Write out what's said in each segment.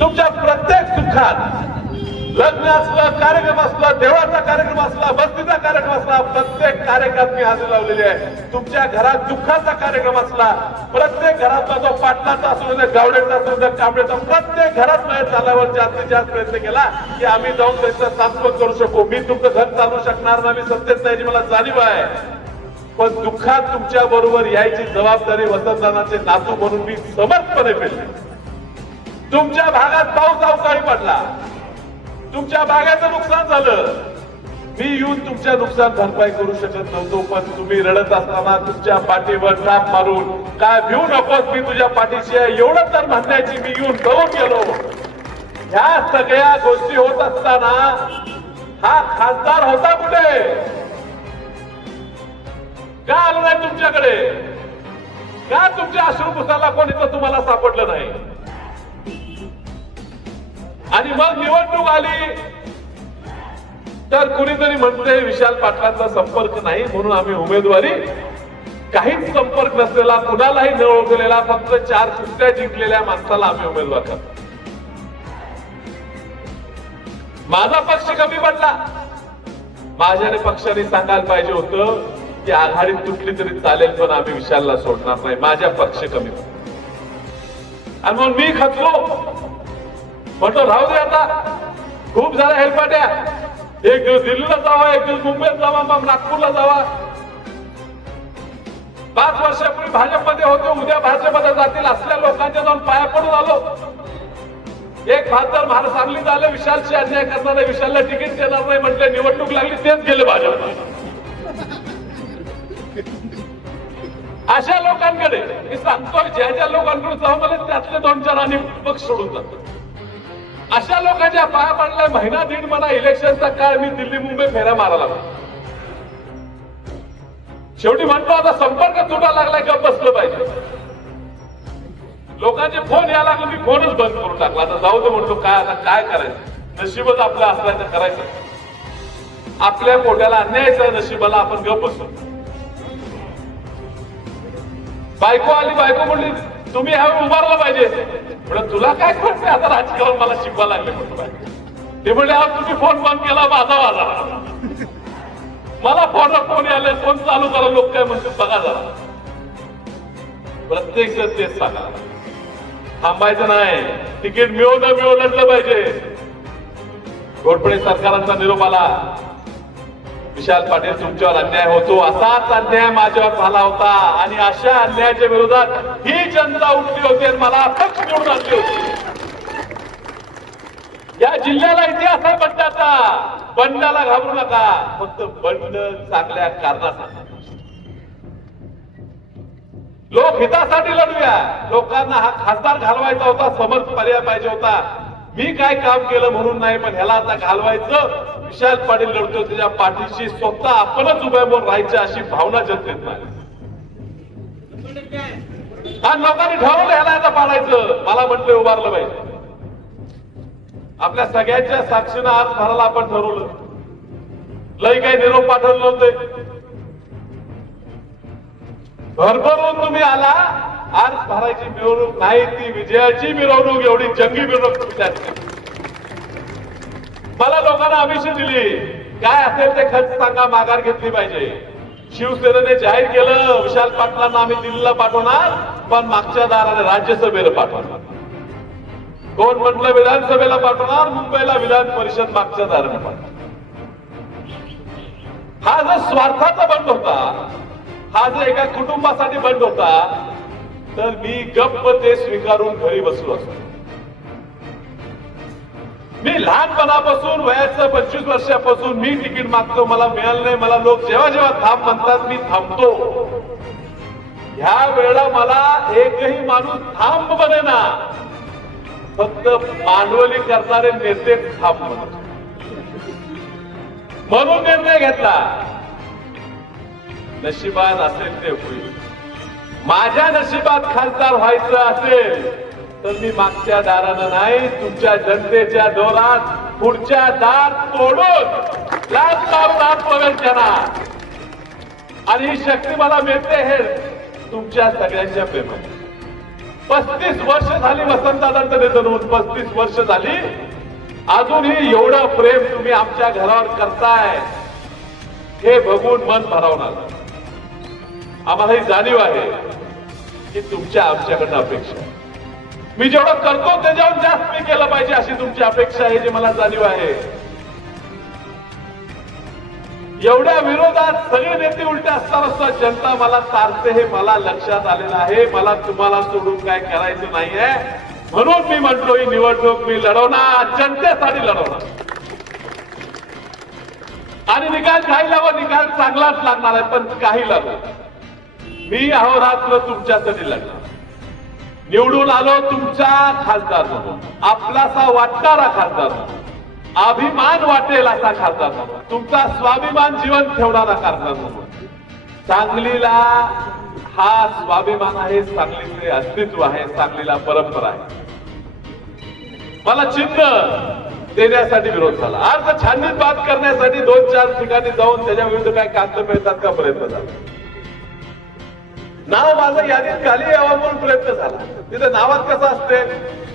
तुमच्या प्रत्येक सुखात लग्न असलं कार्यक्रम असला देवाचा कार्यक्रम असला बस्तीचा कार्यक्रम असला प्रत्येक कार्यक्रमात मी हजर लावलेली आहे. तुमच्या घरात दुःखाचा कार्यक्रम असला प्रत्येक घरातला जो पाटलाचा असू दे गावड्याचा असू दे कांबड्याचा प्रत्येक घरात माझ्या चालावर जास्तीत जास्त प्रयत्न केला की आम्ही जाऊन त्यांचा सांत्वन करू शकू. मी तुमचं घर चालू शकणार नाही मी सत्तेत नाही मला जाणीव आहे. पण दुःखात तुमच्या बरोबर यायची जबाबदारी वसंतदानाचे नातू म्हणून मी समर्थपणे पेलले तुमच्या भागात पाऊस अवकाळी पडला. तुमच्या भागाचं नुकसान झालं. मी येऊन तुमच्या नुकसान भरपाई करू शकत नव्हतो पण तुम्ही रडत असताना तुमच्या पाठीवर टाप मारून काय भिऊ नकोस मी तुझ्या पाठीशी आहे एवढं तर म्हणण्याची मी येऊन करून गेलो ह्या सगळ्या गोष्टी होत असताना हा खासदार होता कुठे? का आलो नाही तुमच्याकडे? का तुमच्या अश्रुपुसाला कोणी तर तुम्हाला सापडलं नाही? आणि मग निवडणूक आली. तर कुणीतरी म्हणते विशाल पाटलांचा संपर्क नाही म्हणून आम्ही उमेदवारी. काहीच संपर्क नसलेला कुणालाही न ओळखलेला फक्त चार सुट्ट्या जिंकलेल्या माणसाला आम्ही उमेदवार करतो. माझा पक्ष कमी पडला. माझ्याने पक्षाने सांगायला पाहिजे होतं की आघाडीत तुटली तरी चालेल पण आम्ही विशालला सोडणार नाही. माझ्या पक्ष कमी पडला. आणि मग मी खचलो. म्हटलं राहू दे आता. खूप झाल्या हेलपाट्या एक दिवस दिल्लीला जावा एक दिवस मुंबईत जावा मग नागपूरला जावा. पाच वर्षापूर्वी भाजपमध्ये होतो उद्या भाजपमध्ये जातील असल्या लोकांच्या जाऊन पाया पडून आलो. एक खासदार महाराज सांगलीत झालं विशालशी अन्याय करणार नाही विशालला तिकीट देणार नाही म्हटले निवडणूक लागली तेच गेले भाजप. अशा लोकांकडे मी सांगतोय ज्या ज्या लोकांकडे जाऊ मला त्यातले दोन चार आणि पक्ष सोडून जातात. अशा लोकांच्या पाया पडलाय महिना दीड महिना इलेक्शनचा काळ मी दिल्ली मुंबई फेऱ्या मारायला शेवटी म्हणतो आता संपर्क तुटा लागलाय का बसलं पाहिजे. लोकांचे फोन यायला लागले मी फोनच बंद करून टाकला. आता जाऊ दे म्हणतो काय आता काय करायचं? नशीबच आपलं असलं तर करायचं. आपल्या पोट्याला अन्यायचं नशिबाला आपण गप बसतो बायको आली बायको म्हणली तुम्ही ह्या उभारलं पाहिजे. म्हणजे तुला काय कळते आता राजकारण मला शिकवा लागले म्हणतो ते म्हणजे आज तुम्ही फोन बंद केला माझा वाजा. मला फोन फोन आले फोन चालू करा लोक काय म्हणतात बघा जरा. प्रत्येक जण तेच सांगा. थांबायचं नाही. तिकीट मिळवलं न पाहिजे. घोटपडे सरकारांचा निरोप आला. विशाल पाटील तुमच्यावर अन्याय होतो. असाच अन्याय माझ्यावर झाला होता. आणि अशा अन्यायाच्या विरोधात ही जनता उठली होती आणि मला पक्ष निवडून आणली होती. या जिल्ह्याला इतिहास आहे बंडाचा. बंडाला घाबरू नका. फक्त बंड चांगल्या कारणासाठी. लोक हितासाठी लढूया. लोकांना हा खासदार घालवायचा होता समर्थ पर्याय पाहिजे होता. मी काय काम केलं म्हणून नाही पण ह्याला आता घालवायचं विशाल पाटील लढतो त्याच्या पाठीशी स्वतः आपणच उभ्या म्हणून राहायची अशी भावना जनतेत नाही. आणि लोकांनी ठरवलं ह्याला आता पाडायचं. मला म्हटलं उभारलं पाहिजे आपल्या सगळ्यांच्या साक्षीनं आज भरायला आपण ठरवलं. लई काही निरोप पाठवले नव्हते. भरभरून तुम्ही आला आज भरायची मिरवणूक नाही ती विजयाची मिरवणूक एवढी जंगी मिरवणूक तुम्ही मला लोकांना आमिष दिली. काय असेल ते खर्च सांगा माघार घेतली पाहिजे. शिवसेनेने जाहीर केलं विशाल पाटलांना आम्ही दिल्लीला पाठवणार पण मागच्या दाराने राज्यसभेला पाठवणार. कोण म्हटलं विधानसभेला पाठवणार मुंबईला विधान परिषद मागच्या दाराने पाठवणार. हा जो स्वार्थाचा बंड होता हा जो एका कुटुंबासाठी बंड होता तर मी गप्प ते स्वीकारून घरी बसलो असतो. मी लहानपणापासून वयाचं पंचवीस वर्षापासून मी तिकीट मागतो मला मिळालं नाही मला लोक जेव्हा जेव्हा थांब म्हणतात मी थांबतो. ह्या वेळेला मला एकही माणूस थांब बने ना फक्त भांडवली करणारे नेते थांब म्हणत. म्हणून निर्णय घेतला. नशिबात असेल ते होईल. माझ्या नशिबात खासदार व्हायचं असेल तर मी मागच्या दारानं नाही तुमच्या जनतेच्या दोरात पुढच्या दार तोडून लाच मारून आत प्रवेश करणार आणि ही शक्ती मला मिळते हे तुमच्या सगळ्यांच्या प्रेमात. पस्तीस वर्ष झाली वसंतदादांचं निधन होऊन पस्तीस वर्ष झाली. अजूनही एवढं प्रेम तुम्ही आमच्या घरावर करताय हे बघून मन भरावणार आम्हाला ही जाणीव आहे. की तुमच्या आमच्याकडनं अपेक्षा आहे. मी जेवढं करतो त्याच्यावर जास्त मी केलं पाहिजे अशी तुमची अपेक्षा आहे जी मला जाणीव आहे. एवढ्या विरोधात सगळे नेते उलटे असताना सुद्धा जनता मला तारते हे मला लक्षात आलेलं आहे. मला तुम्हाला सोडून काय करायचं नाहीये. म्हणून मी म्हणतो ही निवडणूक मी लढवणार. जनतेसाठी लढवणार. आणि निकाल काही लावा निकाल चांगलाच लागणार आहे पण काही लागू मी अहोरात्र तुमच्यासाठी लढणार. निवडून आलो तुमचा खासदार म्हणून. आपलासा वाटणारा खासदार म्हणून. अभिमान वाटेल असा खासदार म्हणून. तुमचा स्वाभिमान जीवन ठेवणारा खासदार म्हणून. सांगलीला हा स्वाभिमान आहे सांगलीचे अस्तित्व आहे सांगलीला परंपरा आहे. मला चिन्ह देण्यासाठी विरोध झाला. अर्थ छाननीत बात करण्यासाठी दोन चार ठिकाणी जाऊन त्याच्या विरुद्ध काय कागद मिळतात का प्रयत्न झाला. नाव माझं यादीत खाली यावं म्हणून प्रयत्न झाला. तिथे नावात कसं असते?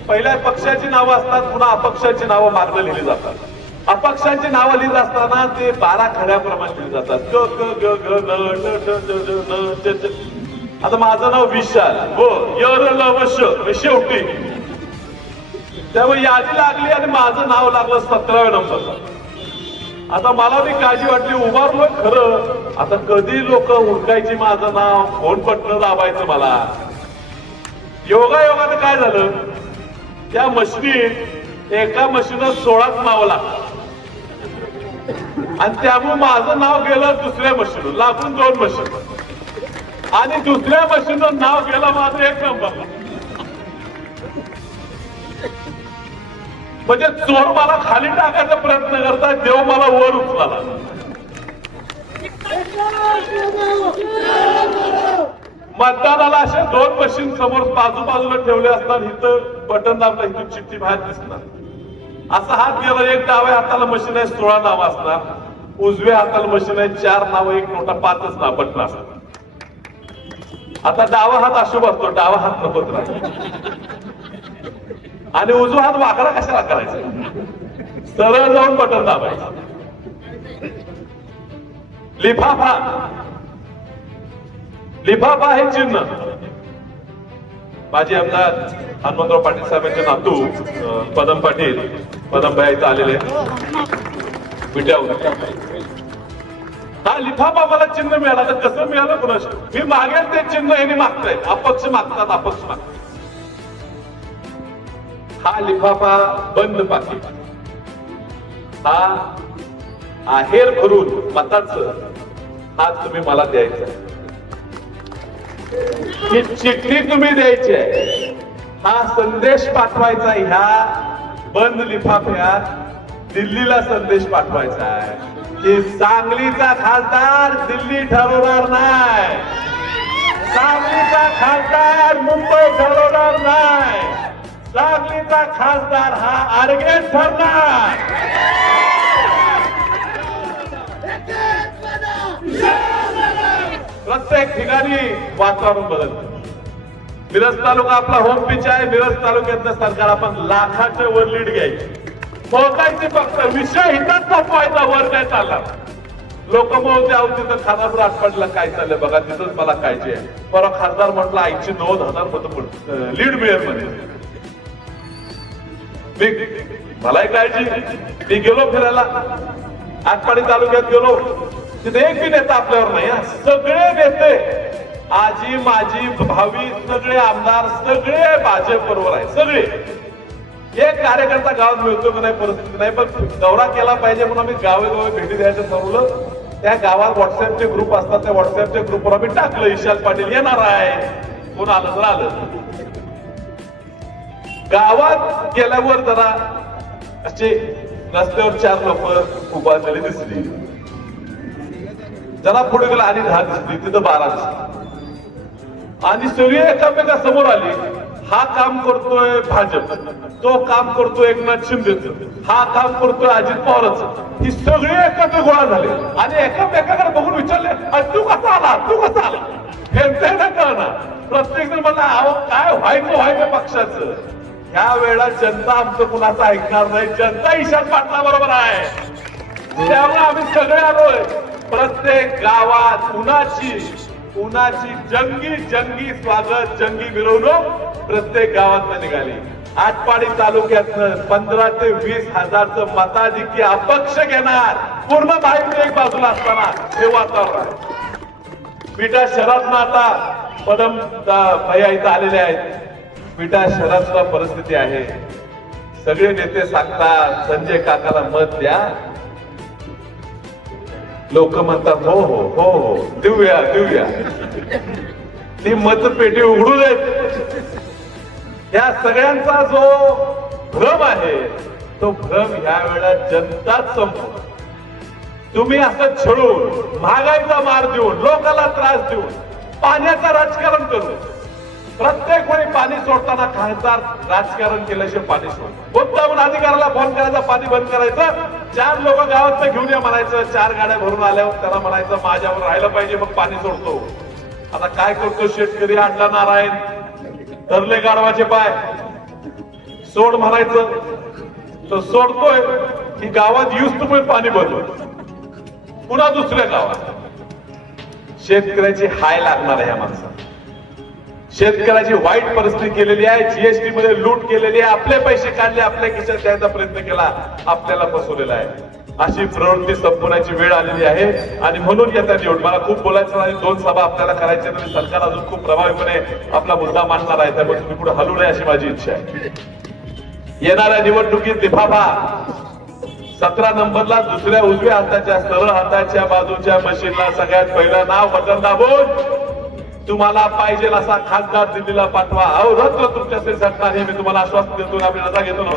पहिल्या पक्षाची नावं असतात पुन्हा अपक्षाची नावं मार्ग लिहिली जातात. अपक्षांची नावं लिहित असताना ते बारा खड्याप्रमाणे लिहिली जातात. क क ग ग न न आता माझं नाव विशाल. हो य ल शेवटी. त्यामुळे यादी लागली आणि माझं नाव लागलं सतराव्या नंबरला. आता मला ती काळजी वाटली उभारलं खरं. आता कधी लोक उडकायची माझं नाव फोन बटन दाबायचं मला. योगा योगानं काय झालं? त्या मशीनीत एका मशीनात सोळाच नाव लागतात. आणि त्यामुळे माझं नाव गेलं दुसऱ्या मशीन लागून दोन मशीन. आणि दुसऱ्या मशीनवर नाव गेलं माझं एक नंबर. म्हणजे चोर मला खाली टाकायचा प्रयत्न करतात देव मला वर उचलाला. मतदानाला असे दोन मशीन समोर बाजूबाजूला ठेवले असतात इथं बटन दाबलं इथून चिठ्ठी बाहेर दिसणार. असा हात गेला एक डाव्या हाताला मशीन आहे सोळा नाव असणार. उजव्या हाताला मशीन आहे चार नाव एक नोटा पाचच नाव बटन असणार आता डावा हात अशुभ असतो डावा हात नपत राहील आणि उजवा हात वाकडा कशाला करायचा? सरळ जाऊन बटन दाबायचं. लिफाफा. लिफाफा हे चिन्ह. माझे आमदार हनुमंतराव पाटील साहेबांचे नातू पदम पाटील पदमभाई इथं आलेले विट्यावर. हा लिफाफा मला चिन्ह मिळाला तर कसं मिळालं कुणाशी मी मागेल ते चिन्ह यांनी मागताय अपक्ष मागतात अपक्ष मागतात. हा लिफाफा बंद पाकिट. हा आहेर भरून मताचं हा तुम्ही मला द्यायचा. आहे ही चिठ्ठी तुम्ही द्यायची आहे हा संदेश पाठवायचा ह्या बंद लिफाफ्यात. दिल्लीला संदेश पाठवायचा आहे. की सांगलीचा खासदार दिल्ली ठरवणार नाही. सांगलीचा खासदार हा आर्गेन ठरला प्रत्येक ठिकाणी वातावरण बदलतं. मिरज तालुका आपला होम पिच आहे. मिरज तालुक्यातलं सरकार आपण लाखाच्या वर लीड घ्यायची. मोकायचे फक्त विषय हिथंच संपवायचा वर काय चालला लोक म्हणून त्या तिथं खानापूर आठवडला काय चाललंय बघा तिथंच मला काळजी आहे. परवा खासदार म्हटलं ऐंशी नव्वद हजार मतं लीड मिळेल म्हणे. मी मलाही काळजी मी गेलो फिरायला. आटपाडी तालुक्यात गेलो. तिथे एक बी नेता आपल्यावर नाही. सगळे नेते आजी माझी भावी सगळे आमदार सगळे भाजप बरोबर आहे सगळे. एक कार्यकर्ता गावात मिळतो की नाही परिस्थिती नाही पण दौरा केला पाहिजे म्हणून आम्ही गावे गावे भेटी द्यायचं ठरवलं. त्या गावात व्हॉट्सअपचे ग्रुप असतात. त्या व्हॉट्सअपच्या ग्रुपवर आम्ही टाकलं. इशाल पाटील येणार आहे. कोण आलं तर आलं. गावात गेल्यावर जरा असे रस्त्यावर चार लोक उभा झाली दिसली. जरा पुढे गेला आणि दहा दिसली तिथं बारा दिसली. आणि सगळी एकामेका समोर आली. हा काम करतोय भाजप तो काम करतोय एकनाथ शिंदेच हा काम करतोय अजित पवारच. ही सगळी एकत्र गोळा झाले. आणि एकामेकाकडे बघून विचारले तू कसा आला? तू कसा आला? हे कळणार. प्रत्येक जण म्हणला अहो काय व्हायचं व्हायचं पक्षाचं. ह्या वेळेला जनता आमचं कुणाचं ऐकणार नाही. जनता ईशान पाटला बरोबर आहे. त्यामुळे आम्ही सगळे आलोय. प्रत्येक गावात उन्हाची उन्हाची जंगी जंगी स्वागत जंगी मिरवणूक प्रत्येक गावात निघाली. आटपाडी तालुक्यातनं पंधरा ते वीस हजारचं मताधिकी अपक्ष घेणार. पूर्ण माहिती एक बाजूला असताना हे वातावरण आहे. विटा शहरातनं आता पदम भैया इथं आलेले आहेत. विटा शहरात सुद्धा परिस्थिती आहे. सगळे नेते सांगतात संजय काकाला मत द्या. लोक म्हणतात हो हो हो हो देऊया देऊया. ती मतपेटी उघडू देत. या सगळ्यांचा जो भ्रम आहे तो भ्रम ह्या वेळेला जनताच संपू तुम्ही असं छळून महागाईचा मार देऊन लोकाला त्रास देऊन पाण्याचं राजकारण करून प्रत्येक वेळी पाणी सोडताना खासदार राजकारण केल्याशिवाय पाणी सोड. मुद्दामून अधिकाऱ्याला फोन करायचा पाणी बंद करायचं. चार लोक गावात घेऊन या म्हणायचं. चार गाड्या भरून आल्यावर त्याला म्हणायचं माझ्यावर राहिलं पाहिजे मग पाणी सोडतो. आता काय करतो शेतकरी? आणला नारायण. धरले गाढवाचे पाय. सोड म्हणायचं. तो सोडतोय की गावात युज तुम्ही पाणी बंद पुन्हा दुसऱ्या गावात. शेतकऱ्याची हाय लागणार आहे या माणसाला. शेतकऱ्याची वाईट परिस्थिती केलेली आहे जीएसटी मध्ये लूट केलेली आहे आपले पैसे काढले आपल्या खिशात द्यायचा प्रयत्न केला आपल्याला फसवलेला आहे. अशी प्रवृत्ती संपवण्याची वेळ आलेली आहे आणि म्हणून येत्या निवड मला खूप बोलायचं आणि दोन सभा आपल्याला करायच्या तरी सरकार अजून खूप प्रभावीपणे आपला मुद्दा मांडणार आहे. त्यामुळे तुम्ही पुढे हलू नये अशी माझी इच्छा आहे. येणाऱ्या निवडणुकीत लिफाफा. सतरा नंबरला दुसऱ्या उजव्या हाताच्या सरळ हाताच्या बाजूच्या मशीनला सगळ्यात पहिलं नाव बटन दाबून तुम्हाला पाहिजे असा खासदार दिल्लीला पाठवा अहो रत्न तुमच्या श्री सरकार हे मी तुम्हाला आश्वासन देतो आम्ही रजा घेतो ना